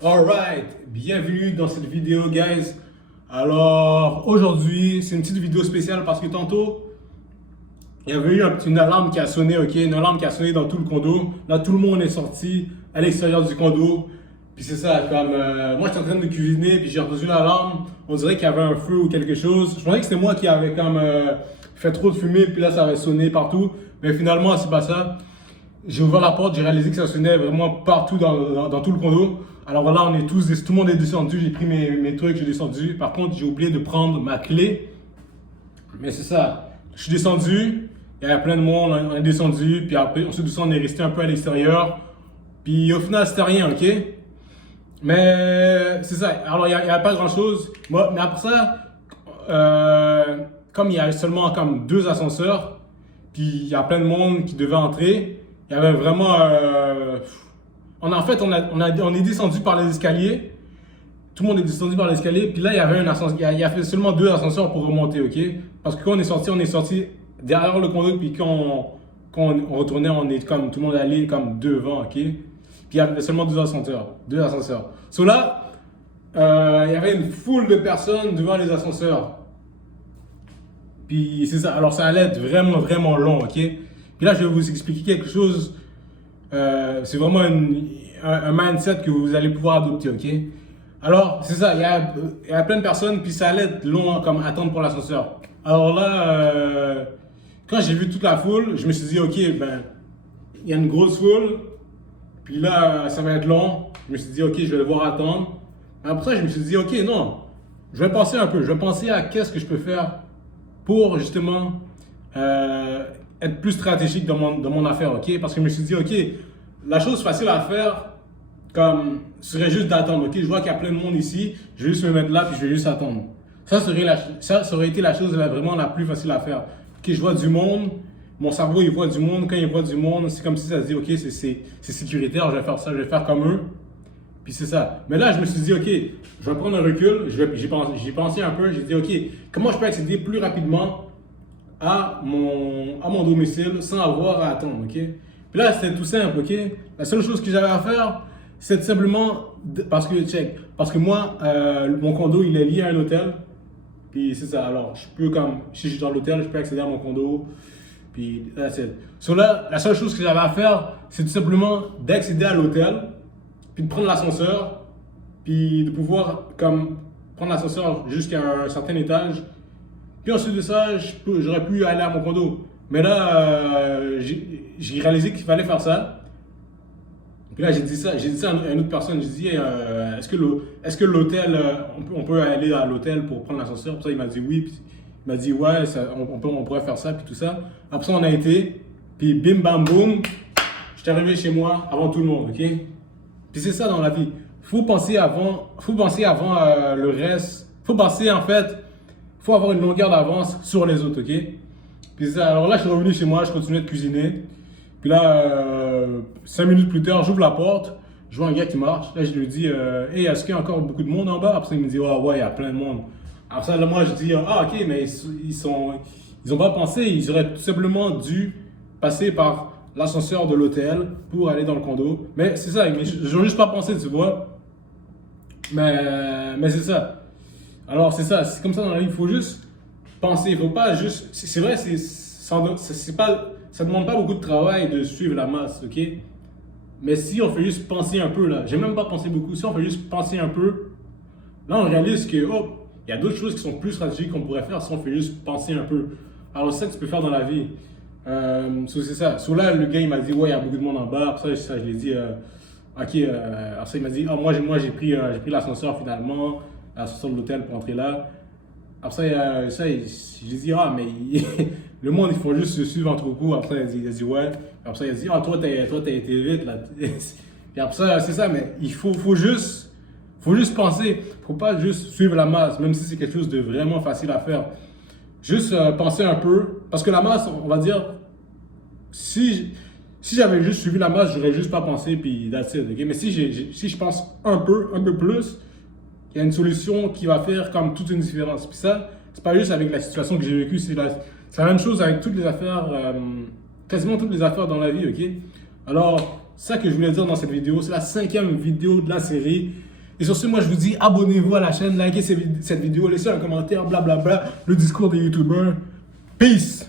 Alright, bienvenue dans cette vidéo, guys. Alors, aujourd'hui, c'est une petite vidéo spéciale parce que tantôt, il y avait eu une alarme qui a sonné, ok? Une alarme qui a sonné dans tout le condo. Là, tout le monde est sorti à l'extérieur du condo. Puis c'est ça, comme moi, j'étais en train de cuisiner, puis j'ai entendu l'alarme. On dirait qu'il y avait un feu ou quelque chose. Je pensais que c'était moi qui avais comme fait trop de fumée, puis là, ça avait sonné partout. Mais finalement, c'est pas ça. J'ai ouvert la porte, j'ai réalisé que ça sonnait vraiment partout dans tout le condo. Alors là, tout le monde est descendu, j'ai pris mes trucs, j'ai descendu. Par contre, j'ai oublié de prendre ma clé. Mais c'est ça, je suis descendu, il y avait plein de monde, on est descendu, puis après, ensuite on est resté un peu à l'extérieur. Puis au final, c'était rien, ok? Mais c'est ça, alors il n'y a pas grand chose. Mais après ça, comme il y avait seulement comme 2 ascenseurs, puis il y a plein de monde qui devait entrer, il y avait vraiment. On est descendu par les escaliers. Tout le monde est descendu par l'escalier. Puis là, il y avait un ascenseur. Il y a seulement 2 ascenseurs pour remonter, ok? Parce que quand on est sorti derrière le condo. Puis quand on retournait, on est comme tout le monde allait comme devant, ok? Puis il y avait seulement 2 ascenseurs. 2 ascenseurs. So là, il y avait une foule de personnes devant les ascenseurs. Puis c'est ça. Alors ça allait être vraiment, vraiment long, ok? Puis là, je vais vous expliquer quelque chose. C'est vraiment un mindset que vous allez pouvoir adopter, ok? Alors, c'est ça, il y a plein de personnes, puis ça allait être long hein, comme attendre pour l'ascenseur. Alors là, quand j'ai vu toute la foule, je me suis dit, ok, ben, il y a une grosse foule, puis là, ça va être long. Je me suis dit, ok, je vais devoir attendre. Après ça, je me suis dit, ok, non, je vais penser un peu, je vais penser à qu'est-ce que je peux faire pour justement être plus stratégique dans mon affaire, ok? Parce que je me suis dit, ok, la chose facile à faire, comme, serait juste d'attendre, ok? Je vois qu'il y a plein de monde ici, je vais juste me mettre là, puis je vais juste attendre. Ça aurait été la chose vraiment la plus facile à faire. Ok, je vois du monde, mon cerveau, il voit du monde, quand il voit du monde, c'est comme si ça se dit, ok, c'est sécuritaire, je vais faire ça, je vais faire comme eux. Puis c'est ça. Mais là, je me suis dit, ok, je vais prendre un recul, j'ai pensé un peu, j'ai dit, ok, comment je peux accéder plus rapidement à mon domicile sans avoir à attendre, ok? Puis là, c'était tout simple, ok? La seule chose que j'avais à faire, c'est simplement, parce que moi, mon condo, il est lié à un hôtel, puis c'est ça, alors, si je suis dans l'hôtel, je peux accéder à mon condo, puis that's it. So là, la seule chose que j'avais à faire, c'est tout simplement d'accéder à l'hôtel, puis de prendre l'ascenseur, puis de pouvoir, comme, prendre l'ascenseur jusqu'à un certain étage. Puis ensuite de ça, j'aurais pu aller à mon condo. Mais là, j'ai réalisé qu'il fallait faire ça. Puis là, j'ai dit ça à une autre personne. J'ai dit, est-ce que l'hôtel, on peut aller à l'hôtel pour prendre l'ascenseur? Puis ça, il m'a dit oui. Puis il m'a dit, ouais, on pourrait faire ça, puis tout ça. Après ça, on a été. Puis bim, bam, boum. J'étais arrivé chez moi avant tout le monde, ok? Puis c'est ça dans la vie. Faut penser avant le reste. Faut penser, en fait, faut avoir une longueur d'avance sur les autres, ok? Puis ça, alors là, je suis revenu chez moi, je continuais de cuisiner. Puis là, 5 minutes plus tard, j'ouvre la porte, je vois un gars qui marche. Là, je lui dis, hey, est-ce qu'il y a encore beaucoup de monde en bas? Après ça, il me dit, oh, ouais, il y a plein de monde. Après ça, là, moi, je dis, ah, ok, mais ils ont pas pensé, ils auraient tout simplement dû passer par l'ascenseur de l'hôtel pour aller dans le condo. Mais c'est ça, mais je n'ai juste pas pensé, tu vois. Mais c'est ça. Alors, c'est ça, c'est comme ça dans la vie, il faut juste penser, il faut pas juste. C'est vrai, ça demande pas beaucoup de travail de suivre la masse, ok? Mais si on fait juste penser un peu, là, j'ai même pas pensé beaucoup, si on fait juste penser un peu, là, on réalise que, oh, il y a d'autres choses qui sont plus stratégiques qu'on pourrait faire si on fait juste penser un peu. Alors, c'est ça que tu peux faire dans la vie. C'est ça. So là, le gars, il m'a dit, ouais, il y a beaucoup de monde en bas. Après ça je lui ai dit, ok. Après ça, il m'a dit, ah, moi, j'ai pris l'ascenseur finalement, l'ascenseur de l'hôtel pour entrer là. Après ça, j'ai dit, ah, mais le monde, il faut juste se suivre entre coups. Après, il a dit, ouais. Après ça, il a dit, ah, toi, t'as été vite là. Puis après ça, c'est ça, mais il faut juste penser. Faut pas juste suivre la masse, même si c'est quelque chose de vraiment facile à faire. Juste penser un peu, parce que la masse, on va dire, si j'avais juste suivi la masse, j'aurais juste pas pensé, puis that's it, okay? Mais si je pense un peu plus, il y a une solution qui va faire comme toute une différence. Puis ça, c'est pas juste avec la situation que j'ai vécue, c'est la même chose avec toutes les affaires, quasiment toutes les affaires dans la vie, ok? Alors, ça que je voulais dire dans cette vidéo, c'est la 5e vidéo de la série. Et sur ce, moi, je vous dis, abonnez-vous à la chaîne, likez cette vidéo, laissez un commentaire, blablabla, le discours des YouTubers. Peace!